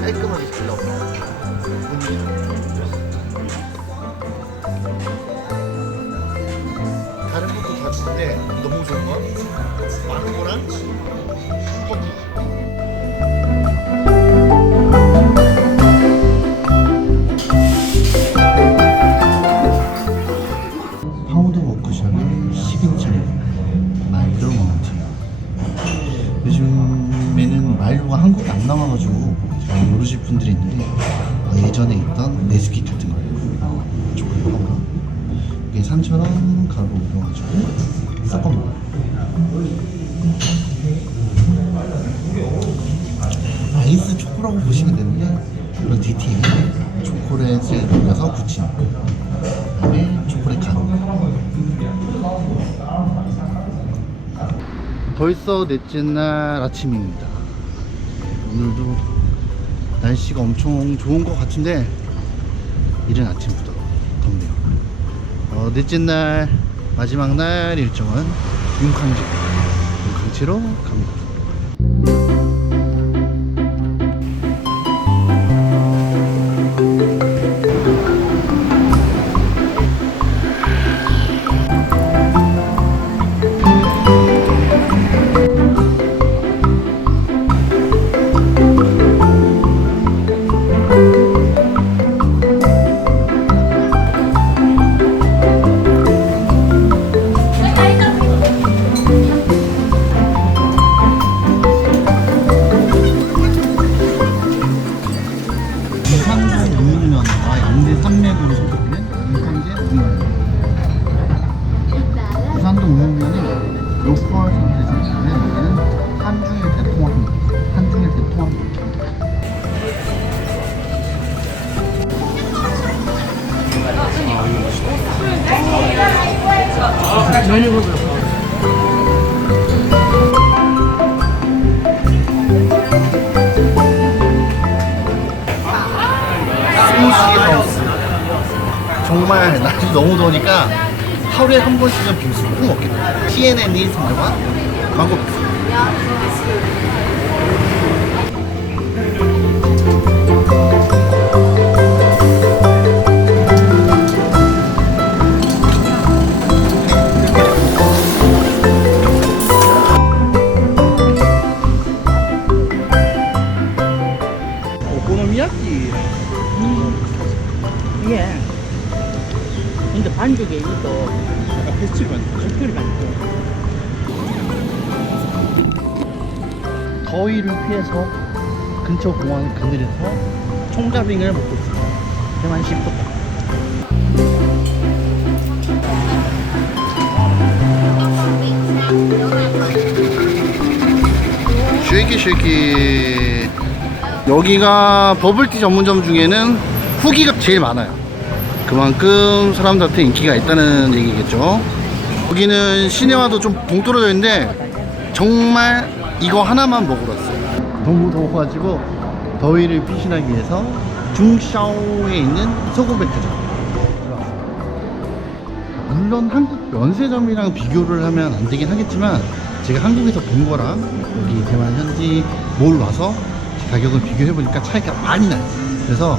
깔끔하게 잘. 분위기 다른 것도 다 좋은데 너무 좋은 건 워크숍의 10인칭 마일로 원티 요즘에는 마일로가 한국에 안 나와가지고 잘 모르실 분들이 있는데 어, 예전에 있던 네스킷 같은 거예요. 초콜릿 파우더 이게 3,000원 가로 올려가지고 섞어 먹어요. 아이스 초코라고 보시면 되는데 그런 디테일 초콜릿을 녹여서 붙인 그다음에 초콜릿 가루. 벌써 넷째 날 아침입니다 오늘도 날씨가 엄청 좋은 것 같은데 이른 아침부터 덥네요. 어, 넷째 날 마지막 날 일정은 윤캉지 윤캉지로 갑니다 정말 날이 너무 더우니까 하루에 한 번씩은 빙수 꼭 먹겠다. TNN이 선정한 망고 빙수 근데 반죽에 이것도 약간 페스티벌 특별히 많고. 더위를 피해서 근처 공원 그늘에서 총가빙을 먹고 있습니다. 대만 시푸드. 쉐이키 쉐이키 여기가 버블티 전문점 중에는 후기가 제일 많아요 그만큼 사람들한테 인기가 있다는 얘기겠죠. 여기는 시내와도 좀 동떨어져 있는데 정말 이거 하나만 먹으러 왔어요. 너무 더워가지고 더위를 피신하기 위해서 중샤오에 있는 소금 백화점 물론 한국 면세점이랑 비교를 하면 안 되긴 하겠지만 제가 한국에서 본 거랑 여기 대만 현지 몰 와서 가격을 비교해 보니까 차이가 많이 나요. 그래서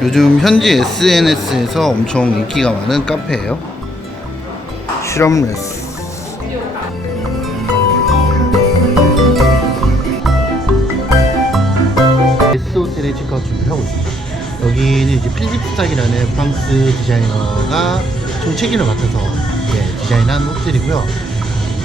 요즘 현지 SNS에서 엄청 인기가 많은 카페예요. 슈럼레스. S 호텔에 체크아웃 준비를 하고 있습니다. 여기는 이제 필립 스탁이라는 프랑스 디자이너가 총 책임을 맡아서 예, 디자인한 호텔이고요.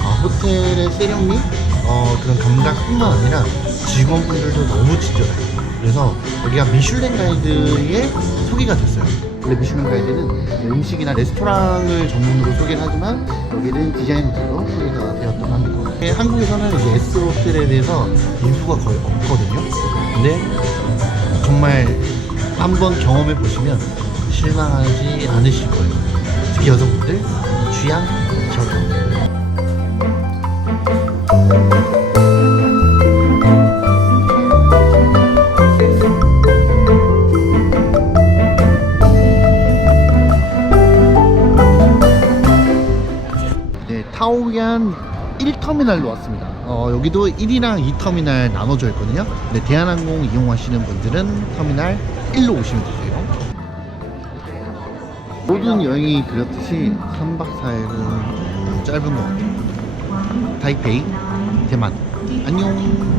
아, 호텔의 세련미, 어, 그런 감각뿐만 아니라 직원분들도 너무 친절해요. 그래서 여기가 미슐랭 가이드에 소개가 됐어요. 원래 미슐랭 가이드는 음식이나 레스토랑을 전문으로 소개를 하지만 여기는 디자인 호텔로 소개가 되었던 합니다. 네, 한국에서는 이제 S 호텔에 대해서 인수가 거의 없거든요. 근데 정말 한번 경험해 보시면 실망하지 않으실 거예요. 특히 여성분들 취향 저격. 타오얀 1터미널로 왔습니다. 어, 여기도 1이랑 2터미널 나눠져 있거든요. 네, 대한항공 이용하시는 분들은 터미널 1로 오시면 되세요. 모든 여행이 그렇듯이 3박 4일은 짧은 것 같아요. 타이페이, 대만. 안녕. 안녕.